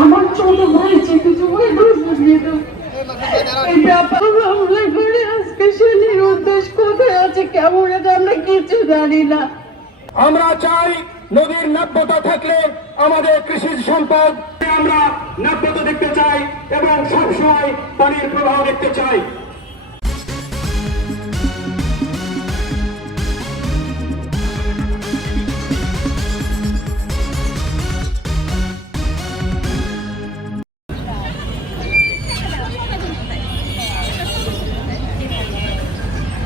আমার ছোট ভাই ছোট ভাই বুঝিয়ে দাও। কোথায় আছে, কেমন এটা আমরা জানি না। আমরা চাই নদীর নাব্যতা থাকলে আমাদের কৃষি সম্পদ। আমরা নাব্যতা দেখতে চাই এবং সবসময় পানির প্রবাহ দেখতে চাই।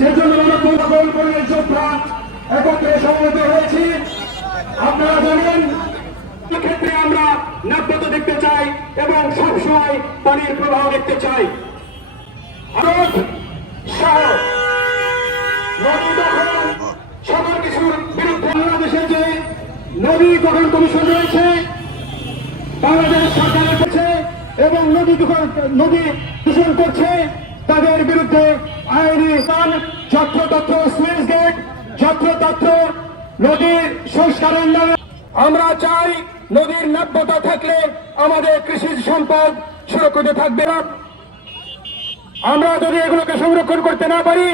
যে জন্য আমরা পূর্ণ পরিবেশ যোদ্ধা একত্রে সমবেত হয়েছি। আপনারা জানেন ক্ষেত্রে আমরা নাব্যতা দেখতে চাই এবং সবসময় পানির প্রবাহ দেখতে চাই। আরব সাহস নদী দখল সকল কিছুর বিরুদ্ধে বাংলাদেশে যে নদী দখল কমিশন রয়েছে, বাংলাদেশ সরকারের কাছে এবং নদী দখল নদী দূষণ করছে। তাদের বিরুদ্ধে আইনি মান, যত্রতত্র সুইচ গেট, যত্রতত্র নদীর সংস্কারের নামে আমরা চাই নদীর নাব্যতা থাকলে আমাদের কৃষি সম্পদ সুরক্ষিত থাকবে। না আমরা যদি এগুলোকে সংরক্ষণ করতে না পারি,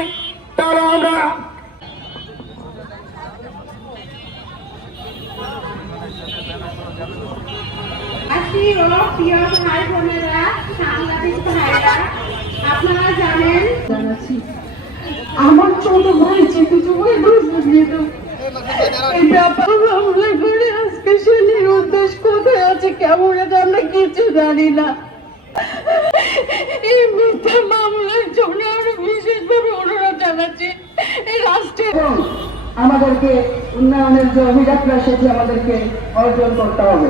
তাহলে আমরা আপনারা আমার ছোট ভাই এটা করে আজকে নিরুদ্দেশ কোথায় আছে কেমন আছে আমরা কিছু জানি না এই মিথ্যা মামলার জন্য বিশেষভাবে অনুরোধ জানাচ্ছি এই আমাদেরকে উন্নয়নের যে অভিযাত্রা, সেটি আমাদেরকে অর্জন করতে হবে।